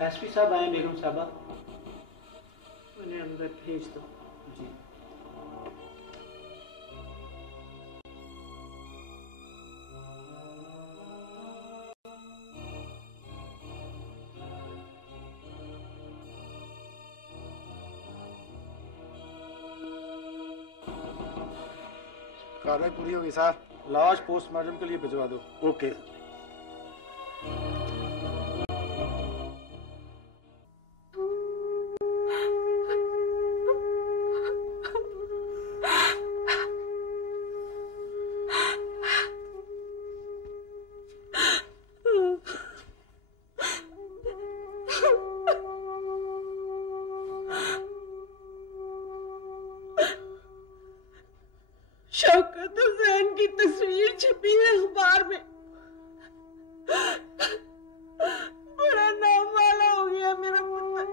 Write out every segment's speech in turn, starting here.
SP साहब आए बेगम साहबा, उन्हें अंदर भेज दो। जी। कार्रवाई पूरी होगी सर। लाश पोस्टमार्टम के लिए भिजवा दो। ओके। शौकत हुसैन की तस्वीर छपी है अखबार में। बड़ा नाम वाला हो गया मेरा पुत्र।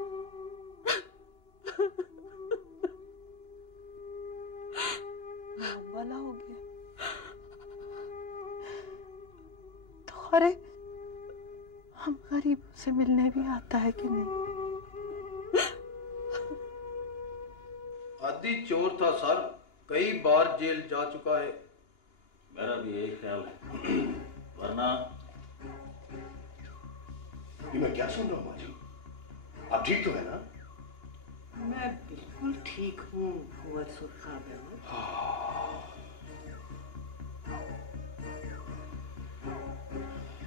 नाम वाला हो गया तो अरे हम गरीबों से मिलने भी आता है कि नहीं? आदि चोर था सर, कई बार जेल जा चुका है। मेरा भी यही ख्याल है, वरना ये मैं क्या सुन रहा हूँ माँ जी? आप ठीक तो है ना? मैं बिल्कुल ठीक हूँ कुंवर सुरखान अहमद।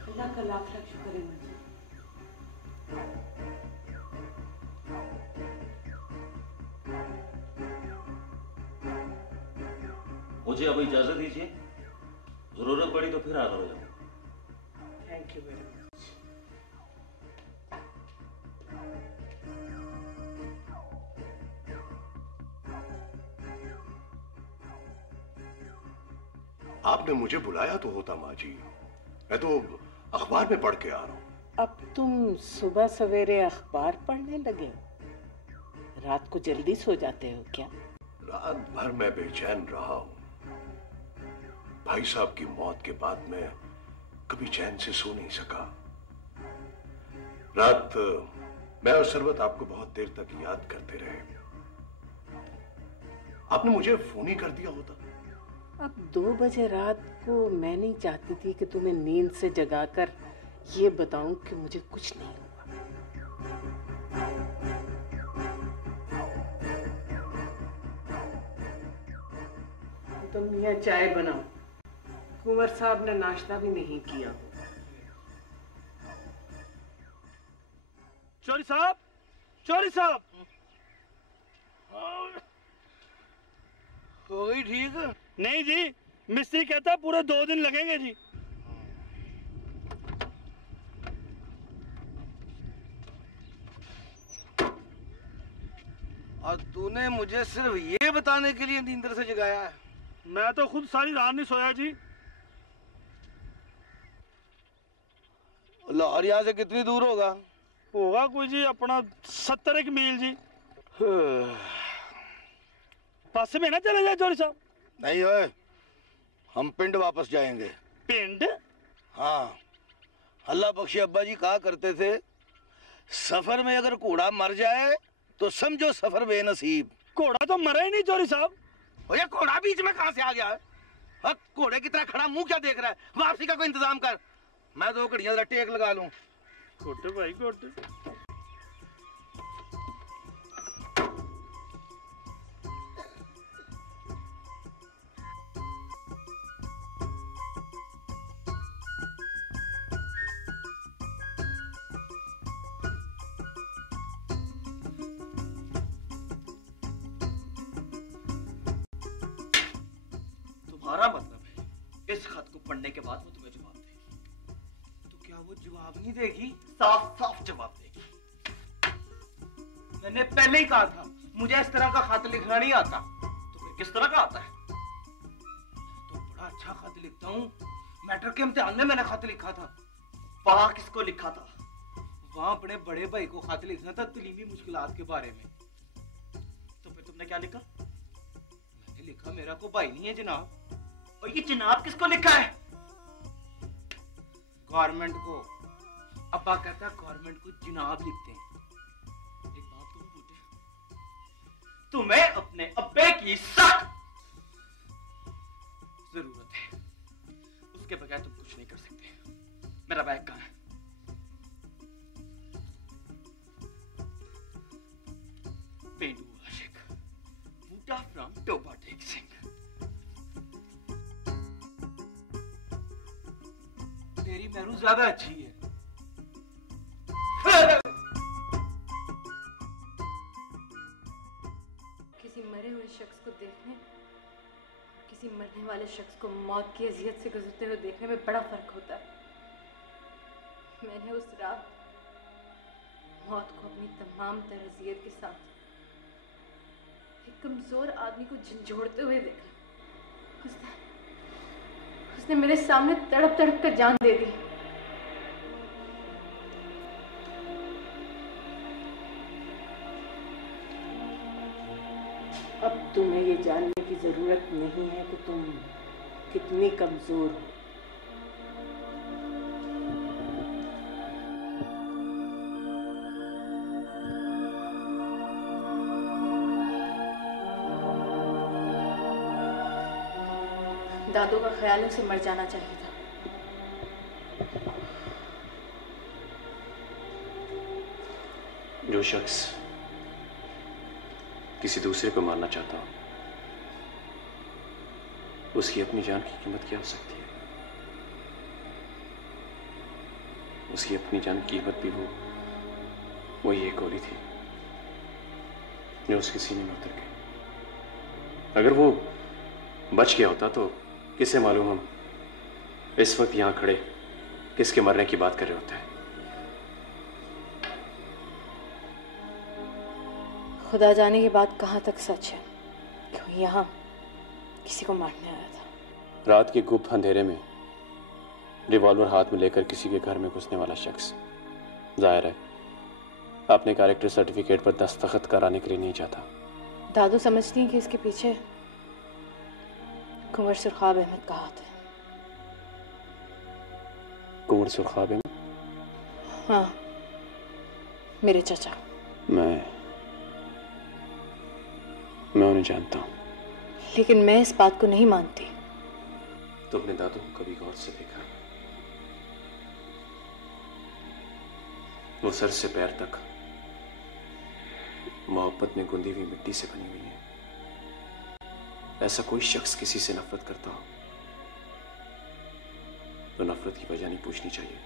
अल्लाह का लाख लाख शुक्र है मुझे। मुझे अब इजाजत दीजिए, जरूरत पड़ी तो फिर हाजिर हो जाऊंगा। Thank you very much. आपने मुझे बुलाया तो होता माँ जी, मैं तो अखबार में पढ़ के आ रहा हूँ। अब तुम सुबह सवेरे अखबार पढ़ने लगे हो? रात को जल्दी सो जाते हो क्या? रात भर मैं बेचैन रहा हूँ। भाई साहब की मौत के बाद मैं कभी चैन से सो नहीं सका। रात मैं और सरवत आपको बहुत देर तक याद करते रहे। आपने मुझे फोन ही कर दिया होता। अब 2 बजे रात को मैं नहीं चाहती थी कि तुम्हें नींद से जगाकर ये बताऊं कि मुझे कुछ नहीं हुआ। तुम यहाँ चाय बनाओ, कुंवर साहब ने नाश्ता भी नहीं किया। चौरी साहब, चौरी साहब, हो गई ठीक? नहीं जी, मिस्त्री कहता पूरे 2 दिन लगेंगे जी। और तूने मुझे सिर्फ ये बताने के लिए नींद से जगाया है? मैं तो खुद सारी रात नहीं सोया जी। लाहौर यहाँ से कितनी दूर होगा? होगा कोई जी अपना 70 मील जी। पास में ना चले जाए चौरी साहब। नहीं ओए, हम पिंड वापस जाएंगे। पिंड? हाँ, अल्लाह बख्शे अब्बा जी कहा करते थे, सफर में अगर घोड़ा मर जाए तो समझो सफर बेनसीब। घोड़ा तो मरा ही नहीं चौरी साहब। ये घोड़ा बीच में कहाँ से आ गया है? घोड़े की तरह खड़ा मुंह क्या देख रहा है? वापसी का कोई इंतजाम कर, मैं 2 घड़ियां जरा टेक लगा लूं। घोटे भाई घोटे। तुम्हारा मतलब है इस खत को पढ़ने के बाद वो तुम्हें जवाब देगी? तो क्या वो जवाब नहीं देगी? साफ साफ जवाब देगी। मैंने पहले ही कहा था मुझे इस तरह का खत लिखना नहीं आता। तो फिर किस तरह का आता है? तो बड़ा अच्छा खत लिखता हूँ। मैट्रिक के इम्तिहान में मैंने खत लिखा था। वहां किसको लिखा था? वहां अपने बड़े भाई को खत लिखना था तलीमी मुश्किलात के बारे में। तो फिर तुमने क्या लिखा? मैंने लिखा मेरा को भाई नहीं है जनाब। और ये जनाब किसको लिखा है? गवर्नमेंट को। अब्बा कहता है गवर्नमेंट को जनाब लिखते हैं। एक बात कहूं बूटे, तुम्हें अपने अब्बे की सख्त जरूरत है, उसके बगैर तुम कुछ नहीं कर सकते। मेरा बैग कहां है? पेंडू आशिक बूटा फ्रॉम टोबा टेक सिंह। तेरी मेरू ज्यादा अच्छी है। किसी मरे हुए शख्स को देखने, किसी मरने वाले शख्स को मौत की अजियत से गुजरते हुए देखने में बड़ा फर्क होता है। मैंने उस रात मौत को अपनी तमाम तरह अजियत के साथ एक कमजोर आदमी को झंझोड़ते हुए देखा। उसने मेरे सामने तड़प तड़प कर जान दे दी। अब तुम्हें ये जानने की जरूरत नहीं है कि तुम कितनी कमजोर हो। दादू का ख्यालों से मर जाना चाहिए था। जो शख्स किसी दूसरे को मारना चाहता हो, उसकी अपनी जान की कीमत क्या हो सकती है? उसकी अपनी जान की कीमत भी वो ये गोली थी जो उसके सीने में उतर गई। अगर वो बच गया होता तो किसे मालूम हम इस वक्त यहां खड़े किसके मरने की बात कर रहे होते हैं। खुदा जाने की बात कहाँ तक सच है कि वो यहाँ किसी को मारने आया था। रात के गुप्त अंधेरे में रिवॉल्वर हाथ में लेकर किसी के घर में घुसने वाला शख्स जाहिर है अपने कैरेक्टर सर्टिफिकेट पर दस्तखत कराने के लिए नहीं चाहता। दादू समझती हैं कि इसके पीछे कुंवर सुरखाब अहमद का हाथ है। कुंवर सुरखाब अहमद? हाँ, मेरे चाचा। मैं उन्हें जानता हूँ, लेकिन मैं इस बात को नहीं मानती। तुमने दादू को कभी गौर से देखा? वो सर से पैर तक मोहब्बत में गुंदी हुई मिट्टी से बनी हुई है। ऐसा कोई शख्स किसी से नफरत करता हो तो नफरत की वजह नहीं पूछनी चाहिए।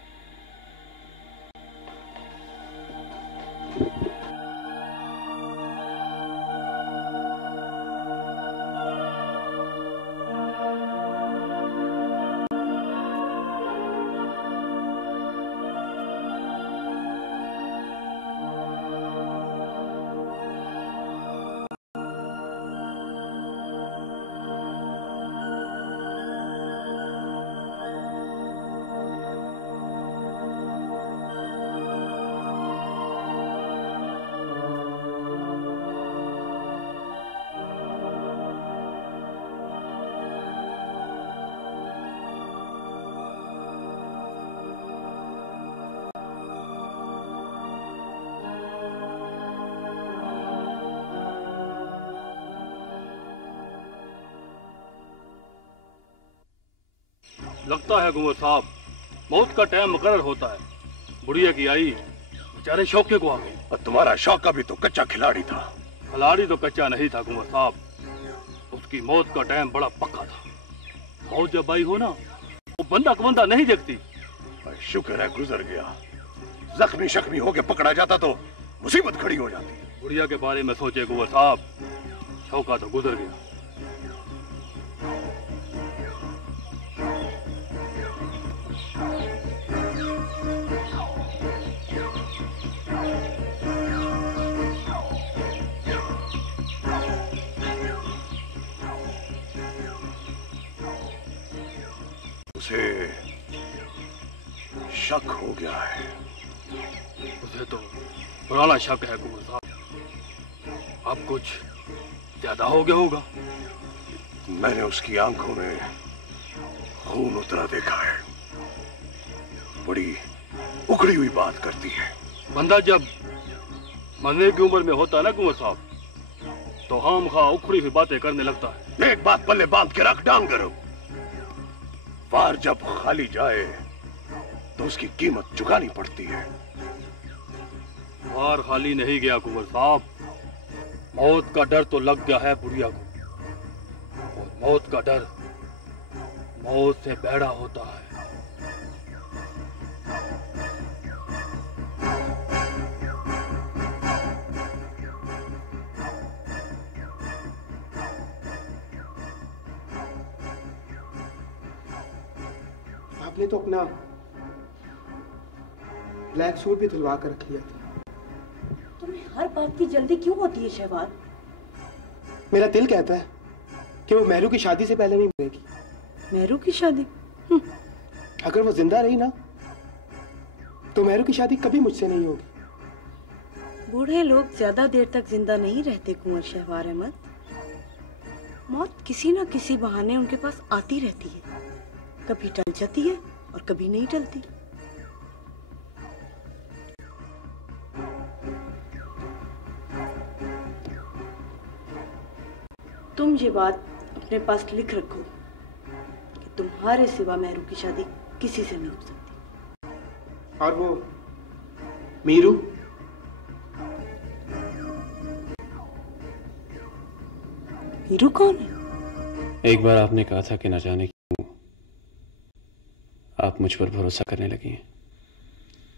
लगता है कुंवर साहब मौत का टाइम मुकर्रर होता है। बुढ़िया की आई बेचारे शौके को आ गई। और तुम्हारा शौका भी तो कच्चा खिलाड़ी था। खिलाड़ी तो कच्चा नहीं था कुंवर साहब, उसकी मौत का टाइम बड़ा पक्का था। मौत जब आई हो ना वो बंदा को बंदा नहीं देखती। शुक्र है गुजर गया, जख्मी शख्मी होके पकड़ा जाता तो मुसीबत खड़ी हो जाती। बुढ़िया के बारे में सोचे कुंवर साहब, शौका तो गुजर गया। उसे शक हो गया है। उसे तो पुराना शक है कुंवर साहब, अब कुछ ज्यादा हो गया होगा। मैंने उसकी आंखों में खून उतरा देखा है। बड़ी उखड़ी हुई बात करती है। बंदा जब मरने की उम्र में होता है ना कुंवर साहब, तो हम खा उखड़ी हुई बातें करने लगता है। एक बात पल्ले बांध के रख डांग करो, वार जब खाली जाए तो उसकी कीमत चुकानी पड़ती है। वार खाली नहीं गया कुंवर साहब, मौत का डर तो लग गया है बुढ़िया को, और मौत का डर मौत से बहरा होता है। आपने तो अपना ब्लैक सूट भी धुलवा कर रख लिया था। तुम्हें हर बात की जल्दी क्यों होती है शहबाज? मेरा दिल कहता है कि वो मेहरू की शादी से पहले नहीं मरेगी। मेहरू की शादी? अगर वो जिंदा रही ना तो मेहरू की शादी कभी मुझसे नहीं होगी। बूढ़े लोग ज्यादा देर तक जिंदा नहीं रहते कुंवर शहबाज अहमद। मौत किसी न किसी बहाने उनके पास आती रहती है, कभी टल जाती है और कभी नहीं टलती। तुम ये बात अपने पास लिख रखो कि तुम्हारे सिवा मेहरू की शादी किसी से नहीं हो सकती। और वो मीरू? मीरू कौन है? एक बार आपने कहा था कि न जाने क्यों आप मुझ पर भरोसा करने लगी हैं।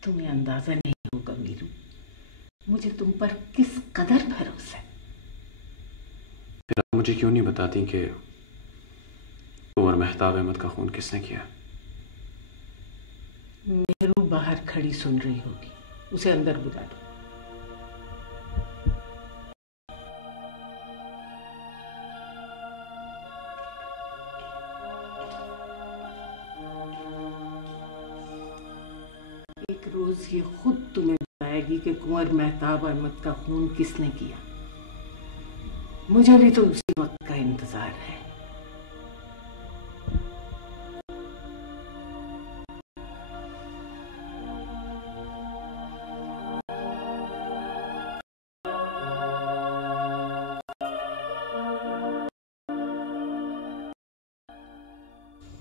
तुम्हें अंदाजा नहीं होगा मीरू, मुझे तुम पर किस कदर भरोसा है। फिर आप मुझे क्यों नहीं बताती कि कुंवर मेहताब अहमद का खून किसने किया? मेहरू बाहर खड़ी सुन रही होगी, उसे अंदर बुला दो। एक रोज ये खुद तुम्हें बताएगी कि कुंवर मेहताब अहमद का खून किसने किया। मुझे भी तो उसी वक्त का इंतजार है।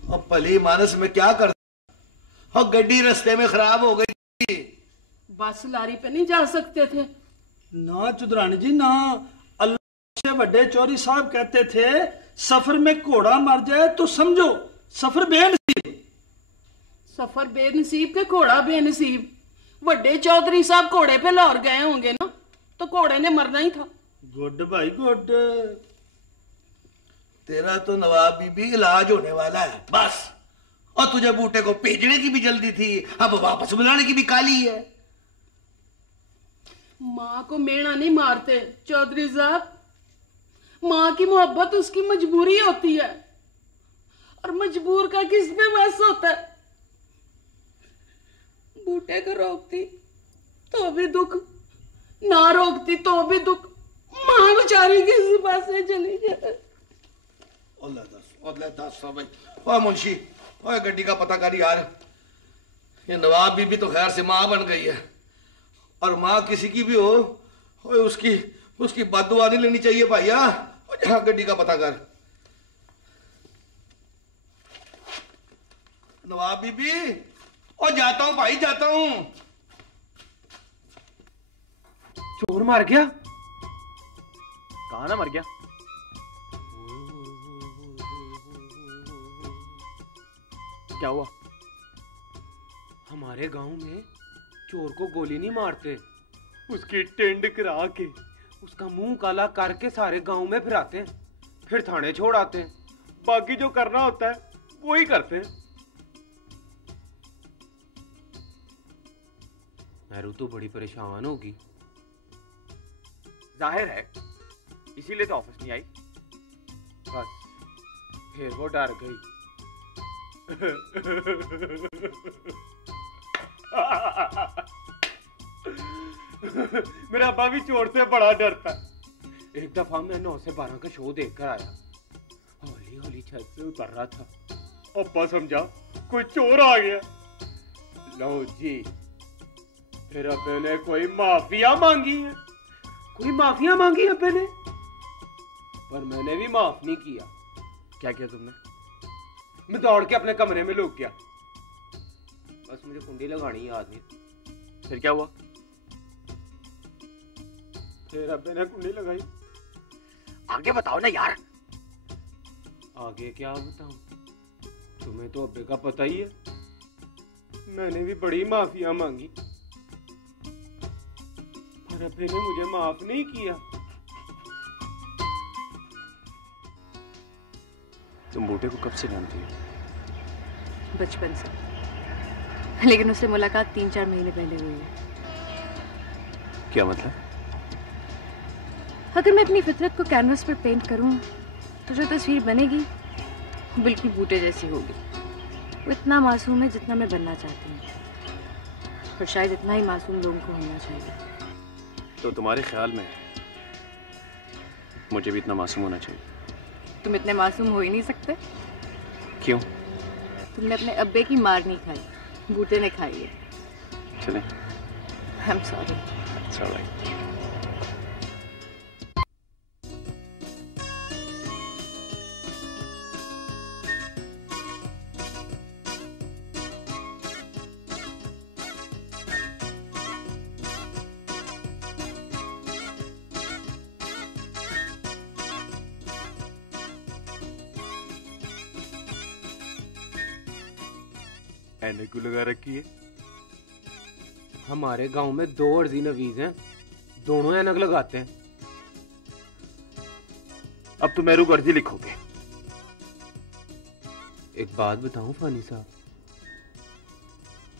अब भली मानस में क्या कर, और गड्डी रास्ते में खराब हो गई। बस लारी पे नहीं जा सकते थे? ना चुदरानी जी ना, अल्लाह से बड़े चौधरी साहब कहते थे सफर में घोड़ा मर जाए तो समझो सफर बेनसीब। सफर बेनसीब के घोड़ा बेनसीब? बड़े चौधरी साहब घोड़े पे लाहौर गए होंगे ना, तो घोड़े ने मरना ही था। गुड भाई गुड। तेरा तो नवाब बीबी इलाज होने वाला है बस, और तुझे बूटे को भेजने की भी जल्दी थी, अब वापस बुलाने की भी काली है। माँ को मेणा नहीं मारते चौधरी साहब, माँ की मोहब्बत उसकी मजबूरी होती है, और मजबूर का किस पे बस होता है। बूटे को रोकती तो भी दुख, ना रोकती तो भी दुख। माँ बेचारी किस पास से चली जाए। भाई मुंशी, ओए गड्डी का पता कर यार। ये नवाब बीबी तो खैर से माँ बन गई है, और माँ किसी की भी हो, ओए उसकी बद्दुआ नहीं लेनी चाहिए भैया। जहाँ गड्डी का पता कर। नवाब बीबी, और जाता हूँ भाई, जाता हूँ। चोर मार गया? कहा ना मर गया? क्या हुआ? हमारे गांव में चोर को गोली नहीं मारते, उसकी टेंड करा के उसका मुंह काला करके सारे गांव में फिराते हैं, फिर थाने छोड़ आते हैं। बाकी जो करना होता है वो ही करते हैं। मेहरू तो बड़ी परेशान होगी। जाहिर है, इसीलिए तो ऑफिस नहीं आई। बस फिर वो डर गई। मेरा अब्बा भी चोर से बड़ा डरता। एक दफा मैं 9 से 12 का शो देखकर आया, हौली हौली छत से उतर रहा था, अब्बा समझा कोई चोर आ गया। लो जी, फिर अब्बे ने कोई माफिया मांगी है, कोई माफिया मांगी अब्बे ने, पर मैंने भी माफ नहीं किया। क्या किया तुमने? मैं दौड़ के अपने कमरे में लुक गया, बस मुझे कुंडी लगानी याद नहीं। फिर क्या हुआ? फिर अब्बे ने कुंडी लगाई। आगे बताओ ना यार। आगे क्या बताऊं, तुम्हें तो अब्बे का पता ही है। मैंने भी बड़ी माफिया मांगी, पर अब्बे ने मुझे माफ नहीं किया। तुम बूटे को कब से जानती हो? बचपन से, लेकिन उससे मुलाकात 3-4 महीने पहले हुई है। क्या मतलब? अगर मैं अपनी फितरत को कैनवस पर पेंट करूं तो जो तस्वीर बनेगी बिल्कुल बूटे जैसी होगी। वो इतना मासूम है जितना मैं बनना चाहती हूँ, और शायद इतना ही मासूम लोगों को होना चाहिए। तो तुम्हारे ख्याल में मुझे भी इतना मासूम होना चाहिए? तुम इतने मासूम हो ही नहीं सकते। क्यों? तुमने अपने अब्बे की मार नहीं खाई, बूटे ने खाई है। चलें? I'm sorry. It's all right. ऐनक क्यों लगा रखी है? हमारे गांव में 2 अर्जी नवीज हैं, दोनों ऐनक लगाते हैं। अब तुम मेरू अर्जी लिखोगे? एक बात बताऊं फानी साहब,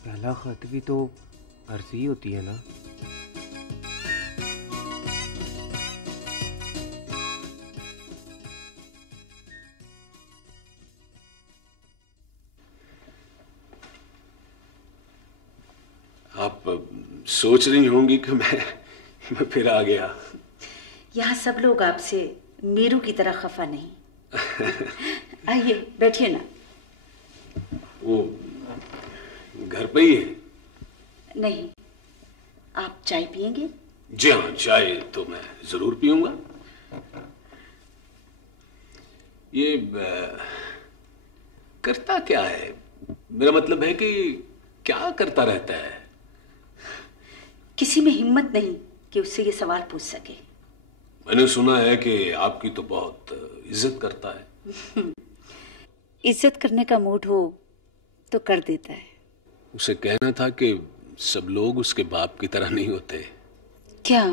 पहला खत भी तो अर्जी होती है ना? आप सोच रही होंगी कि मैं फिर आ गया। यहाँ सब लोग आपसे मीरू की तरह खफा नहीं। आइए बैठिए ना। वो घर पे ही है? नहीं, आप चाय पियेंगे? जी हाँ, चाय तो मैं जरूर पीऊंगा। ये करता क्या है? मेरा मतलब है कि क्या करता रहता है? किसी में हिम्मत नहीं कि उससे ये सवाल पूछ सके। मैंने सुना है कि आपकी तो बहुत इज्जत करता है। इज्जत करने का मूड हो तो कर देता है। उसे कहना था कि सब लोग उसके बाप की तरह नहीं होते। क्या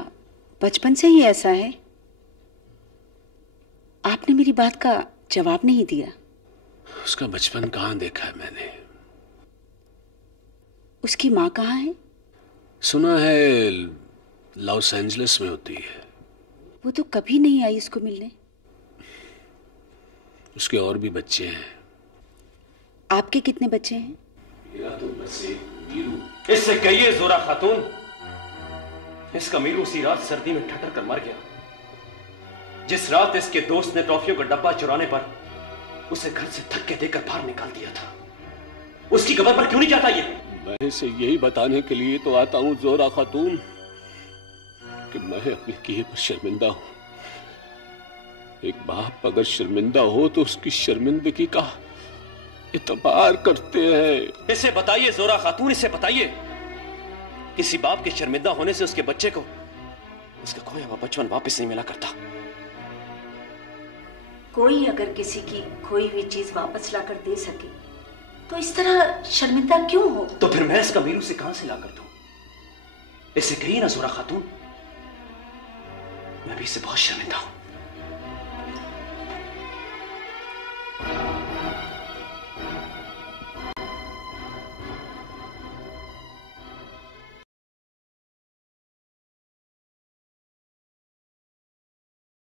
बचपन से ही ऐसा है? आपने मेरी बात का जवाब नहीं दिया। उसका बचपन कहाँ देखा है मैंने। उसकी माँ कहाँ है? सुना है लॉस एंजलिस में होती है। वो तो कभी नहीं आई इसको मिलने। उसके और भी बच्चे हैं। आपके कितने बच्चे हैं? मेरा तो बस एक मीरू। इससे कहिए जोरा खातून, इसका मीरू उसी रात सर्दी में ठटर कर मर गया, जिस रात इसके दोस्त ने टॉफियों का डब्बा चुराने पर उसे घर से धक्के देकर बाहर निकाल दिया था। उसकी कब्र पर क्यों नहीं जाता ये? मैं इसे यही बताने के लिए तो आता हूं जोरा खातून कि मैं अपने किए पर शर्मिंदा हूं। एक बाप अगर शर्मिंदा हो तो उसकी शर्मिंदगी का इतबार करते हैं। इसे बताइए जोरा खातून, इसे बताइए, किसी बाप के शर्मिंदा होने से उसके बच्चे को उसका खोया हुआ बचपन वापस नहीं मिला करता। कोई अगर किसी की खोई हुई चीज वापस लाकर दे सके तो इस तरह शर्मिंदा क्यों हो? तो फिर मैं इसका मीरू से कहां से लाकर दूं? इससे कहिए ना जोरा खातून, मैं भी इससे बहुत शर्मिंदा हूं।